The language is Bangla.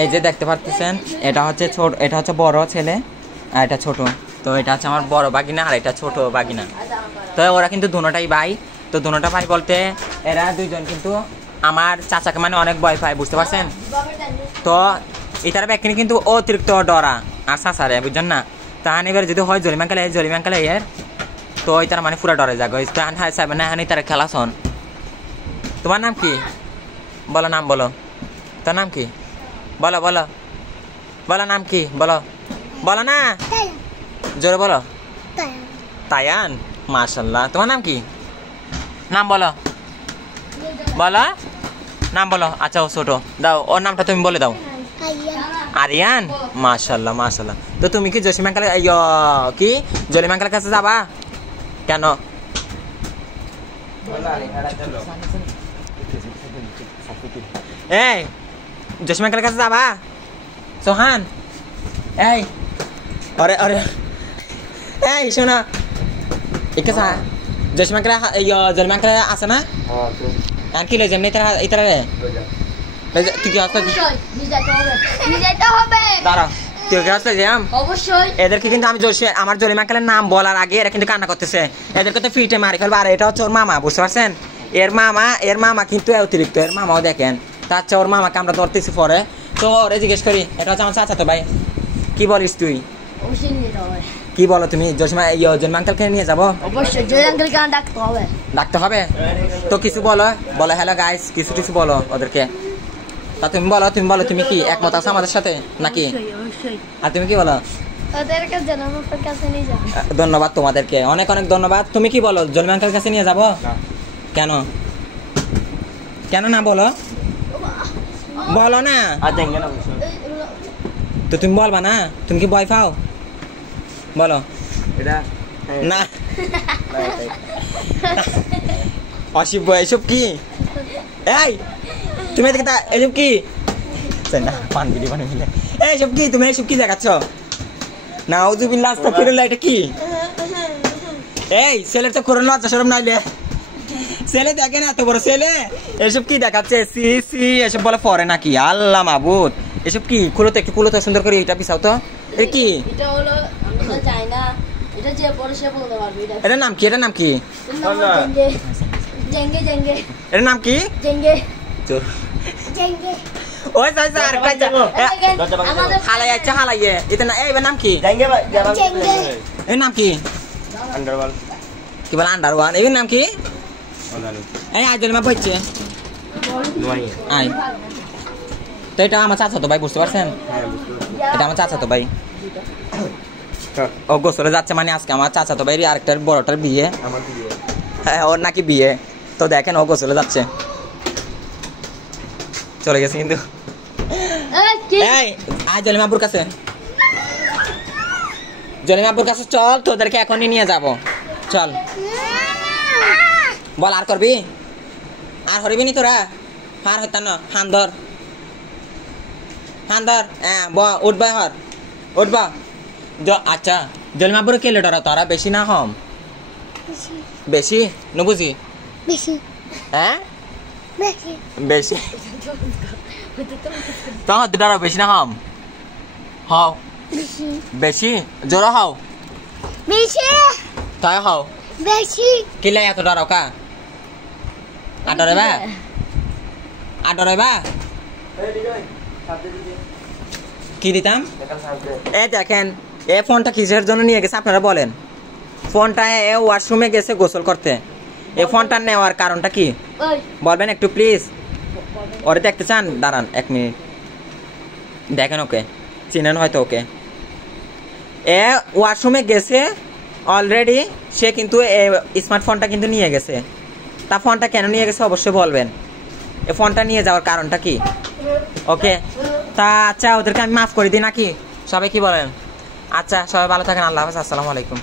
এই যে দেখতে পাচ্ছেন এটা হচ্ছে ছোট, এটা হচ্ছে বড় ছেলে আর এটা ছোট। তো এটা হচ্ছে আমার বড় বাগিনা আর এটা ছোট বাগিনা। তো ওরা কিন্তু দুটোটাই ভাই। তো দুটোটা ভাই বলতে এরা দুইজন কিন্তু আমার চাচাকে মানে অনেক ভয় পায়, বুঝতে পারছেন। তো এটার ব্যাখ্যা কিন্তু অতিরিক্ত ডরা আর চাচারে, বুঝছেন না। তাহান এবার যদি হয় জলিমাঙ্কালে এর তো তার মানে পুরা ডরে যাগো। তাহান হাই চাইবে না, হানি তার খেলা শোন। তোমার নাম কি? বলো নাম বলো, তোর নাম কি? বলো বলো বলো নাম কি? বলো বলো না, জোরে বলো। তায়ান, মাশাল্লাহ। তোমার নাম কি? নাম বলো বলো, নাম বলো। আচ্ছা ও ছোট, দাও ওর নামটা তুমি বলে দাও। আরিয়ান, মাশাল্লাহ মাশাল্লাহ। তো তুমি কি জসিমাঙ্কাল কি জলিমাঙ্কালের কাছে যাবা কেন? এই জসিমাঙ্কালের কাছে যাবা সোহান? এই আরে আরে এই শোনা একটু জসিমাঙ্কাল জলিমাঙ্কাল আছে না? আর কি লইছেন ইতারা রে তুই কি আসতে দাঁড়া, তুই কি আসতে যাম? অবশ্যই এদেরকে কিন্তু আমি আমার জলিমাঙ্কালের নাম বলার আগে এরা কিন্তু কান্না করতেছে। এদেরকে তো ফিটে মারি ফেলবো। আর এটা হচ্ছে ওর মামা, বুঝতে পারছেন। এর মামা কিন্তু অতিরিক্ত। এর মামাও দেখেন, তার চেয়ে ওর মামাকে আমরা ধরতেছি পরে। তো ওরে জিজ্ঞেস করি, এটা হচ্ছে আমার চাচা। তো ভাই কি বলিস তুই? কি বলো তুমি? জলিমাঙ্কালকে নিয়ে যাবো? অবশ্যই জলিমাঙ্কালকে ডাকতে হবে। তো কিছু বলো হ্যালো গাইস, কিছু বলো ওদেরকে। তা তুমি বলো তুমি কি একমত আছো আমাদের সাথে নাকি? আর তুমি কি বলো? ধন্যবাদ তোমাদেরকে, অনেক অনেক ধন্যবাদ। তুমি কি বলো? জলিমাঙ্কালের কাছে নিয়ে যাবো? কেন কেন না বলো বলো না। তো তুমি বলবা না? তুমি কি ভয় পাও? বলো না। অশিব এসব কি? এই তুমি এদিকে এসব কি? পান বিড়ি বানিয়ে মিলে এইসব কি? তুমি এইসব কি দেখাচ্ছ? না উজুবিল্লাহ আস্তাগফিরুল্লাহ, এটা কি? এই ছেলের তো করোনা লজ্জা শরম নাইলে, ছেলে দেখে না এত বড় ছেলে, এসব কি দেখাচ্ছে? সি সি, এসব বলে পরে নাকি? আল্লাহ মাবুদ, এসব কি? খুলো তো একটু, খুলো তো সুন্দর করে। এটা পিছাও তো। এ কি? এটা হলো চায়না, এটা যে পরে সে বলতে পারবে। এটার নাম কি? এটার নাম কি? জেঙ্গে জেঙ্গে। এটার নাম কি? জেঙ্গে জেঙ্গে। ওই যাই যা আর কাজ হালাই আচ্ছা হালাইয়ে। এটা না, এই নাম কি? জেঙ্গে ভাই। জেঙ্গে এর নাম কি? আন্ডারওয়াল। কি বলে আন্ডারওয়াল? এর নাম কি? এই আজ জলিমা বইছে আই। তো এটা আমার চাচা তো ভাই, বুঝতে পারছেন। এটা আমার চাচা তো ভাই। ও গোসলে যাচ্ছে মানে আজকে আমার চাচা তো ভাই আরেকটার বড়টার বিয়ে। হ্যাঁ ওর নাকি বিয়ে। তো দেখেন ও গোসলে যাচ্ছে, চলে গেছে কিন্তু। এই আজ জলিমাপুর কাছে, জলিমাপুর কাছে চল, তোদেরকে এখনই নিয়ে যাব। চল বল, আর করবি? আর হরিবি নি তোরা? হার হইতাম না। হান্দর হ্যাঁ উঠবা, হর উঠবা। আচ্ছা জলিমাপুরে কেলে ডরা তোরা? বেশি না হম? বেশি নবুঝি? হ্যাঁ বেশি তো ডরা বেশি না হম? হও বেশি জোর হও বেশি, তাই হও বেশি। কিলে এত ডরাও কা? আর ডরাইবা? কি দিতাম? এই দেখেন এ ফোনটা কিসের জন্য নিয়ে গেছে আপনারা বলেন? ফোনটা এ ওয়াশরুমে গেছে গোসল করতে। এই ফোনটা নেওয়ার কারণটা কি বলবেন একটু প্লিজ? ওরে দেখতে চান? দাঁড়ান 1 মিনিট, দেখেন ওকে চিনেন হয়তো ওকে। এ ওয়াশরুমে গেছে অলরেডি, সে কিন্তু স্মার্টফোনটা কিন্তু নিয়ে গেছে। তা ফোনটা কেন নিয়ে গেছে অবশ্যই বলবেন। এই ফোনটা নিয়ে যাওয়ার কারণটা কি? ওকে তা আচ্ছা ওদেরকে আমি মাফ করে দিই নাকি? সবাই কি বলেন? আচ্ছা সবাই ভালো থাকেন, আল্লাহ হাফেজ, আসসালামু আলাইকুম।